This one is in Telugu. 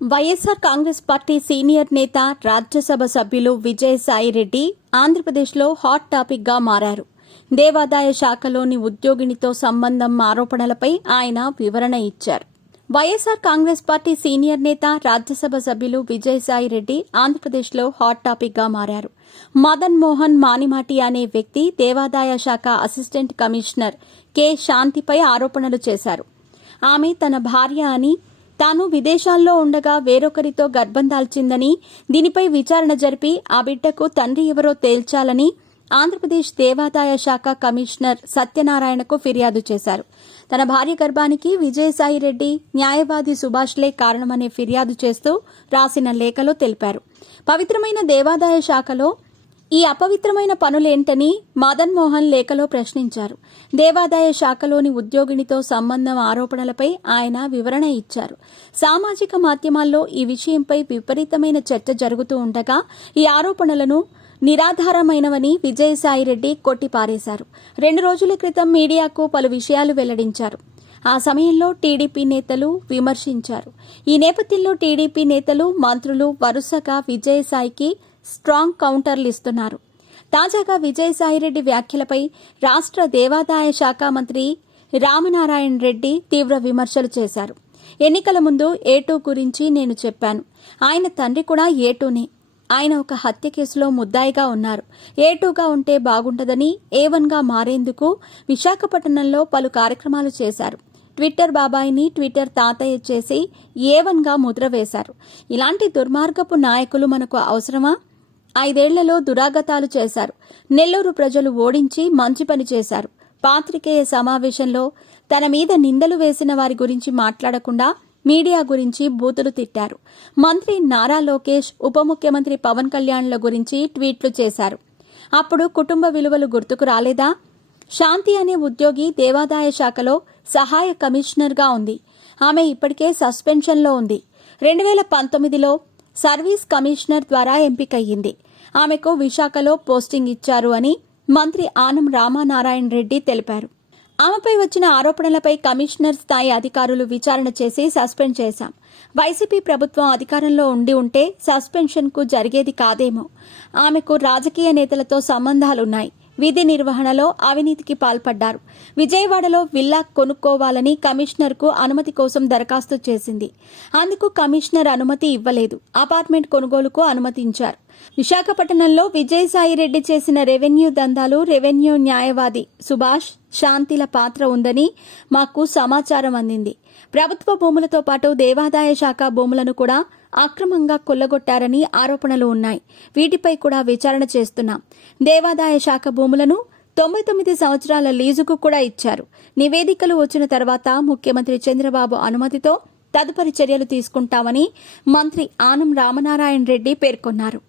వైఎస్ఆర్ కాంగ్రెస్ పార్టీ సీనియర్ నేత రాజ్యసభ సభ్యులు విజయసాయి రెడ్డి ఆంధ్రప్రదేశ్లో హాట్ టాపిక్గా మారారు. దేవాదాయ శాఖలోని ఉద్యోగినితో సంబంధం ఆరోపణలపై ఆయన వివరణ ఇచ్చారు. వైఎస్ఆర్ కాంగ్రెస్ పార్టీ సీనియర్ నేత రాజ్యసభ సభ్యులు విజయసాయి రెడ్డి ఆంధ్రప్రదేశ్లో హాట్ టాపిక్గా మారారు. మదన్ మోహన్ మానిమాటి అనే వ్యక్తి దేవాదాయ శాఖ అసిస్టెంట్ కమిషనర్ కె శాంతిపై ఆరోపణలు చేశారు. ఆమె తన భార్య అని, తాను విదేశాల్లో ఉండగా వేరొకరితో గర్భం దాల్చిందని, దీనిపై విచారణ జరిపి ఆ బిడ్డకు తండ్రి ఎవరో తేల్చాలని ఆంధ్రప్రదేశ్ దేవాదాయ శాఖ కమిషనర్ సత్యనారాయణకు ఫిర్యాదు చేశారు. తన భార్య గర్భానికి విజయసాయి రెడ్డి, న్యాయవాది సుభాష్లే కారణమనే ఫిర్యాదు చేస్తూ రాసిన లేఖలో తెలిపారు. పవిత్రమైన దేవాదాయ శాఖలో ఈ అపవిత్రమైన పనులేంటని మదన్ మోహన్ లేఖలో ప్రశ్నించారు. దేవాదాయ శాఖలోని ఉద్యోగినితో సంబంధం ఆరోపణలపై ఆయన వివరణ ఇచ్చారు. సామాజిక మాధ్యమాల్లో ఈ విషయంపై విపరీతమైన చర్చ జరుగుతూ ఉండగా ఈ ఆరోపణలను నిరాధారమైనవని విజయసాయిరెడ్డి కొట్టిపారేశారు. 2 రోజుల క్రితం మీడియాకు పలు విషయాలు వెల్లడించారు. ఆ సమయంలో టీడీపీ నేతలు విమర్శించారు. ఈ నేపథ్యంలో టీడీపీ నేతలు, మంత్రులు వరుసగా విజయసాయికి స్ట్రాంగ్ కౌంటర్లు ఇస్తున్నారు. తాజాగా విజయసాయిరెడ్డి వ్యాఖ్యలపై రాష్ట్ర దేవాదాయ శాఖ మంత్రి రామనారాయణ రెడ్డి తీవ్ర విమర్శలు చేశారు. ఎన్నికల ముందు A2 గురించి నేను చెప్పాను. ఆయన తండ్రి కూడా A2నే. ఆయన ఒక హత్య కేసులో ముద్దాయిగా ఉన్నారు. A2గా ఉంటే బాగుంటుందని A1గా మారేందుకు విశాఖపట్నంలో పలు కార్యక్రమాలు చేశారు. ట్విట్టర్ బాబాయిని ట్విట్టర్ తాతయ్య చేసి A1గా ముద్ర వేశారు. ఇలాంటి దుర్మార్గపు నాయకులు మనకు అవసరమా? 5 ఏళ్లలో దురాగతాలు చేశారు. నెల్లూరు ప్రజలు ఓడించి మంచి పని చేశారు. పాత్రికేయ సమావేశంలో తన మీద నిందలు వేసిన వారి గురించి మాట్లాడకుండా మీడియా గురించి బూతులు తిట్టారు. మంత్రి నారా లోకేష్, ఉప ముఖ్యమంత్రి పవన్ కళ్యాణ్ల గురించి ట్వీట్లు చేశారు. అప్పుడు కుటుంబ విలువలు గుర్తుకు రాలేదా? శాంతి అనే ఉద్యోగి దేవాదాయ శాఖలో సహాయ కమిషనర్గా ఉంది. ఆమె ఇప్పటికే సస్పెన్షన్లో ఉంది. 2019లో సర్వీస్ కమిషనర్ ద్వారా ఎంపికయ్యింది. ఆమెకు విశాఖలో పోస్టింగ్ ఇచ్చారు అని మంత్రి ఆనం రామనారాయణ రెడ్డి తెలిపారు. ఆమెపై వచ్చిన ఆరోపణలపై కమిషనర్ స్థాయి అధికారులు విచారణ చేసి సస్పెండ్ చేశాం. వైసీపీ ప్రభుత్వం అధికారంలో ఉంటే సస్పెన్షన్కు జరిగేది కాదేమో. ఆమెకు రాజకీయ నేతలతో సంబంధాలున్నాయి. విధి నిర్వహణలో అవినీతికి పాల్పడ్డారు. విజయవాడలో విల్లా కొనుక్కోవాలని కమిషనర్కు అనుమతి కోసం దరఖాస్తు చేసింది. అందుకు కమిషనర్ అనుమతి ఇవ్వలేదు. అపార్ట్మెంట్ కొనుగోలుకు అనుమతించారు. విశాఖపట్నంలో విజయసాయిరెడ్డి చేసిన రెవెన్యూ దందాలు, రెవెన్యూ న్యాయవాది సుభాష్, శాంతిల పాత్ర ఉందని మాకు సమాచారం అందింది. ప్రభుత్వ భూములతో పాటు దేవాదాయ శాఖ భూములను కూడా అక్రమంగా కొల్లగొట్టారని ఆరోపణలు ఉన్నాయి. వీటిపై కూడా విచారణ చేస్తున్నాం. దేవాదాయ శాఖ భూములను 99 సంవత్సరాల లీజుకు కూడా ఇచ్చారు. నివేదికలు వచ్చిన తర్వాత ముఖ్యమంత్రి చంద్రబాబు అనుమతితో తదుపరి చర్యలు తీసుకుంటామని మంత్రి ఆనం రామనారాయణ రెడ్డి పేర్కొన్నారు.